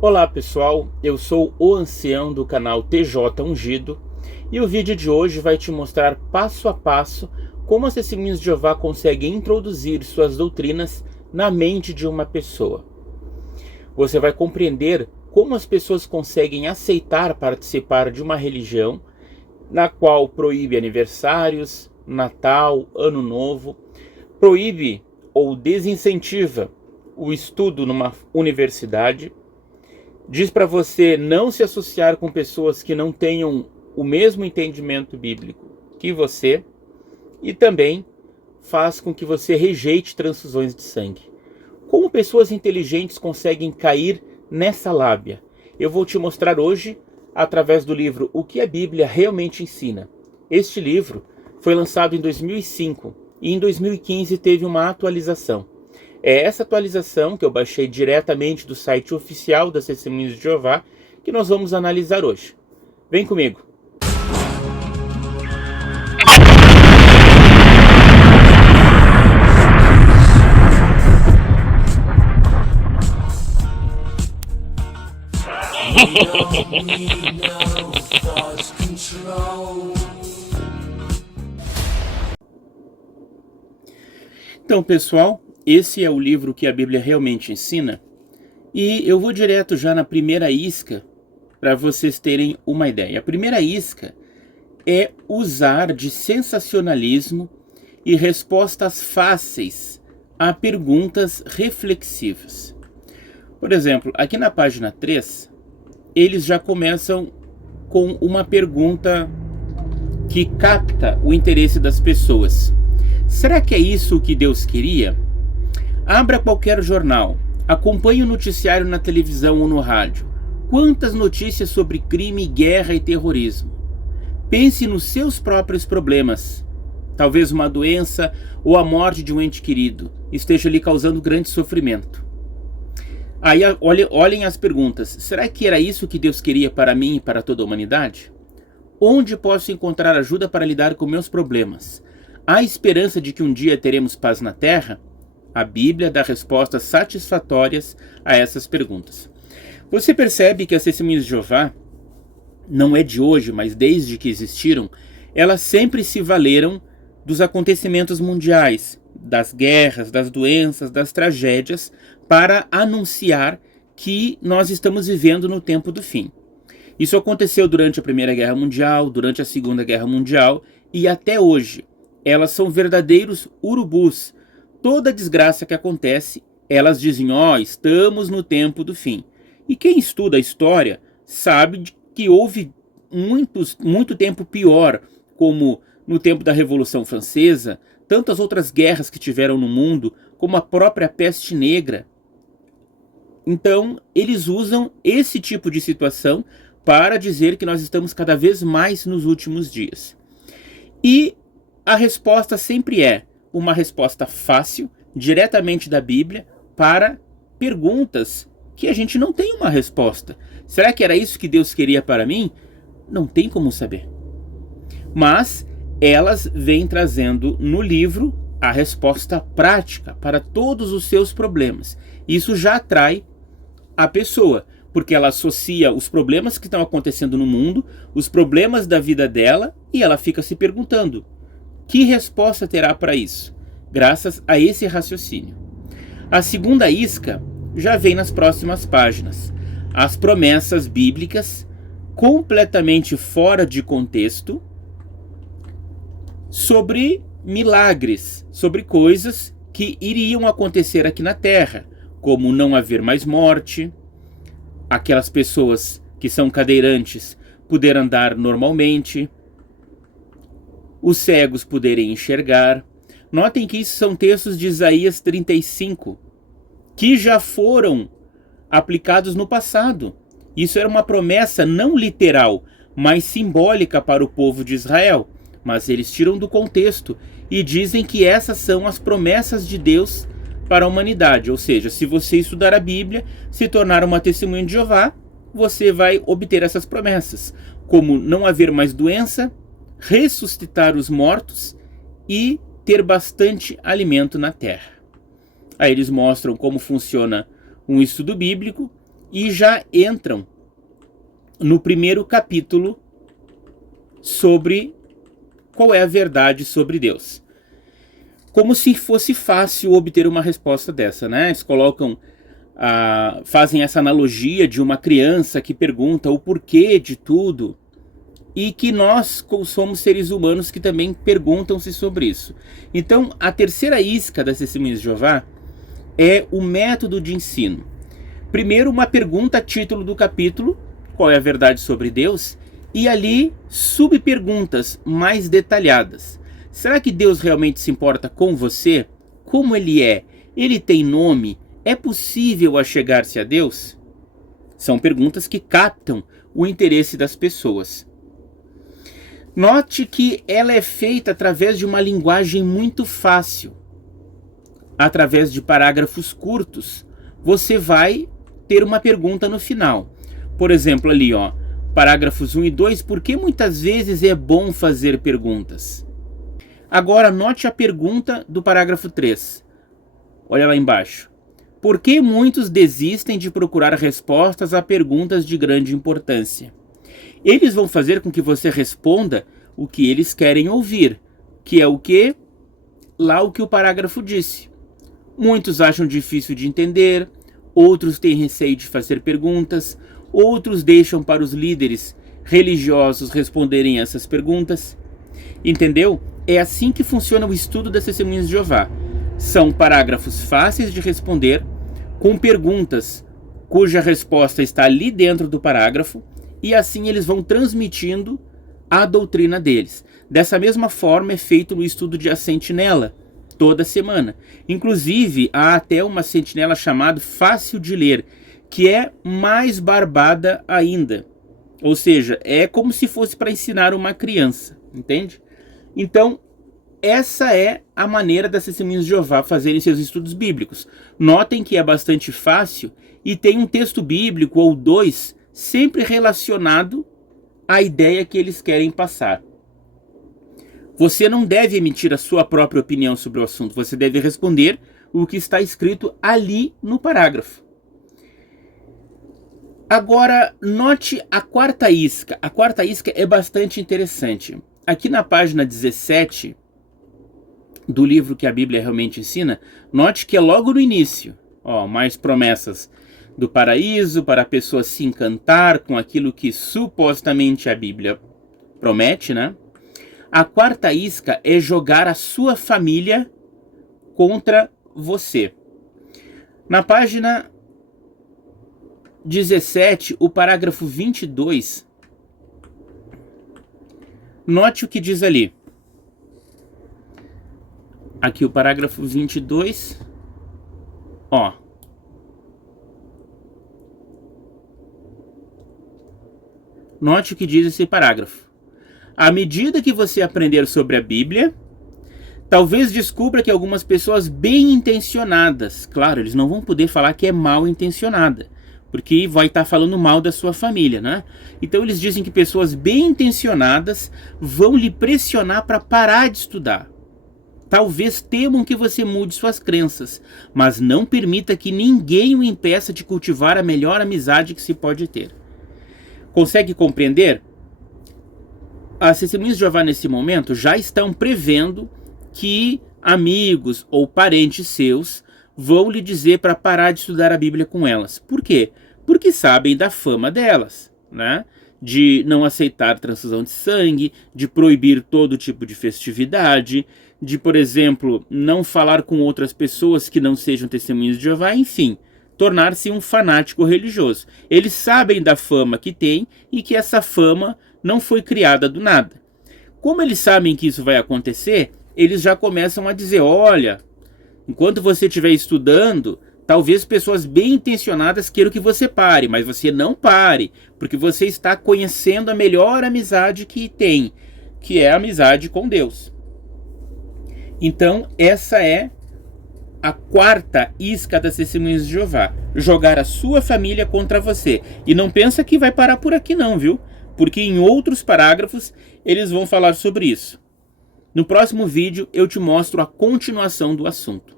Olá pessoal, eu sou o ancião do canal TJ Ungido e o vídeo de hoje vai te mostrar passo a passo como as Testemunhas de Jeová conseguem introduzir suas doutrinas na mente de uma pessoa. Você vai compreender como as pessoas conseguem aceitar participar de uma religião na qual proíbe aniversários, Natal, Ano Novo, proíbe ou desincentiva o estudo numa universidade, diz para você não se associar com pessoas que não tenham o mesmo entendimento bíblico que você e também faz com que você rejeite transfusões de sangue. Como pessoas inteligentes conseguem cair nessa lábia? Eu vou te mostrar hoje através do livro O que a Bíblia Realmente Ensina. Este livro foi lançado em 2005 e em 2015 teve uma atualização. É essa atualização que eu baixei diretamente do site oficial das Testemunhas de Jeová que nós vamos analisar hoje. Vem comigo! Então, pessoal, esse é o livro que a Bíblia realmente ensina, e eu vou direto já na primeira isca para vocês terem uma ideia. A primeira isca é usar de sensacionalismo e respostas fáceis a perguntas reflexivas. Por exemplo, aqui na página 3, eles já começam com uma pergunta que capta o interesse das pessoas. Será que é isso o que Deus queria? Abra qualquer jornal, acompanhe o noticiário na televisão ou no rádio. Quantas notícias sobre crime, guerra e terrorismo? Pense nos seus próprios problemas. Talvez uma doença ou a morte de um ente querido esteja lhe causando grande sofrimento. Aí olhem as perguntas. Será que era isso que Deus queria para mim e para toda a humanidade? Onde posso encontrar ajuda para lidar com meus problemas? Há esperança de que um dia teremos paz na Terra? A Bíblia dá respostas satisfatórias a essas perguntas. Você percebe que as Testemunhas de Jeová, não é de hoje, mas desde que existiram, elas sempre se valeram dos acontecimentos mundiais, das guerras, das doenças, das tragédias, para anunciar que nós estamos vivendo no tempo do fim. Isso aconteceu durante a Primeira Guerra Mundial, durante a Segunda Guerra Mundial e até hoje. Elas são verdadeiros urubus. Toda desgraça que acontece, elas dizem, estamos no tempo do fim. E quem estuda a história sabe que houve muito tempo pior, como no tempo da Revolução Francesa, tantas outras guerras que tiveram no mundo, como a própria peste negra. Então, eles usam esse tipo de situação para dizer que nós estamos cada vez mais nos últimos dias. E a resposta sempre é uma resposta fácil, diretamente da Bíblia, para perguntas que a gente não tem uma resposta. Será que era isso que Deus queria para mim? Não tem como saber. Mas elas vêm trazendo no livro a resposta prática para todos os seus problemas. Isso já atrai a pessoa, porque ela associa os problemas que estão acontecendo no mundo, os problemas da vida dela, e ela fica se perguntando: que resposta terá para isso? Graças a esse raciocínio. A segunda isca já vem nas próximas páginas. As promessas bíblicas completamente fora de contexto sobre milagres, sobre coisas que iriam acontecer aqui na Terra, como não haver mais morte, aquelas pessoas que são cadeirantes poder andar normalmente, os cegos poderem enxergar. Notem que isso são textos de Isaías 35, que já foram aplicados no passado. Isso era uma promessa não literal, mas simbólica para o povo de Israel. Mas eles tiram do contexto e dizem que essas são as promessas de Deus para a humanidade. Ou seja, se você estudar a Bíblia, se tornar uma testemunha de Jeová, você vai obter essas promessas, como não haver mais doença, ressuscitar os mortos e ter bastante alimento na terra. Aí eles mostram como funciona um estudo bíblico e já entram no primeiro capítulo sobre qual é a verdade sobre Deus. Como se fosse fácil obter uma resposta dessa, né? Eles fazem essa analogia de uma criança que pergunta o porquê de tudo, e que nós somos seres humanos que também perguntam-se sobre isso. Então, a terceira isca das Testemunhas de Jeová é o método de ensino. Primeiro, uma pergunta a título do capítulo, qual é a verdade sobre Deus, e ali subperguntas mais detalhadas. Será que Deus realmente se importa com você? Como Ele é? Ele tem nome? É possível achegar-se a Deus? São perguntas que captam o interesse das pessoas. Note que ela é feita através de uma linguagem muito fácil. Através de parágrafos curtos, você vai ter uma pergunta no final. Por exemplo, ali, parágrafos 1 e 2, por que muitas vezes é bom fazer perguntas? Agora, note a pergunta do parágrafo 3. Olha lá embaixo. Por que muitos desistem de procurar respostas a perguntas de grande importância? Eles vão fazer com que você responda o que eles querem ouvir, que é o que? Lá o que o parágrafo disse. Muitos acham difícil de entender, outros têm receio de fazer perguntas, outros deixam para os líderes religiosos responderem essas perguntas. Entendeu? É assim que funciona o estudo das Testemunhas de Jeová. São parágrafos fáceis de responder, com perguntas cuja resposta está ali dentro do parágrafo, e assim eles vão transmitindo a doutrina deles. Dessa mesma forma é feito no estudo de A Sentinela, toda semana. Inclusive, há até uma sentinela chamada Fácil de Ler, que é mais barbada ainda. Ou seja, é como se fosse para ensinar uma criança, entende? Então, essa é a maneira das Testemunhas de Jeová fazerem seus estudos bíblicos. Notem que é bastante fácil e tem um texto bíblico ou dois sempre relacionado à ideia que eles querem passar. Você não deve emitir a sua própria opinião sobre o assunto, você deve responder o que está escrito ali no parágrafo. Agora, note a quarta isca. A quarta isca é bastante interessante. Aqui na página 17 do livro que a Bíblia realmente ensina, note que é logo no início. Mais promessas do paraíso para a pessoa se encantar com aquilo que supostamente a Bíblia promete, né? A quarta isca é jogar a sua família contra você. Na página 17, o parágrafo 22, note o que diz ali. Aqui o parágrafo 22, note o que diz esse parágrafo. À medida que você aprender sobre a Bíblia, talvez descubra que algumas pessoas bem intencionadas, claro, eles não vão poder falar que é mal intencionada, porque vai estar falando mal da sua família, né? Então eles dizem que pessoas bem intencionadas vão lhe pressionar para parar de estudar. Talvez temam que você mude suas crenças, mas não permita que ninguém o impeça de cultivar a melhor amizade que se pode ter. Consegue compreender? As Testemunhas de Jeová nesse momento já estão prevendo que amigos ou parentes seus vão lhe dizer para parar de estudar a Bíblia com elas. Por quê? Porque sabem da fama delas, né? De não aceitar transfusão de sangue, de proibir todo tipo de festividade, de, por exemplo, não falar com outras pessoas que não sejam testemunhas de Jeová, enfim, tornar-se um fanático religioso. Eles sabem da fama que tem e que essa fama não foi criada do nada. Como eles sabem que isso vai acontecer, eles já começam a dizer, olha, enquanto você estiver estudando, talvez pessoas bem intencionadas queiram que você pare, mas você não pare, porque você está conhecendo a melhor amizade que tem, que é a amizade com Deus. Então, essa é a quarta isca das Testemunhas de Jeová, jogar a sua família contra você. E não pensa que vai parar por aqui não, viu? Porque em outros parágrafos eles vão falar sobre isso. No próximo vídeo eu te mostro a continuação do assunto.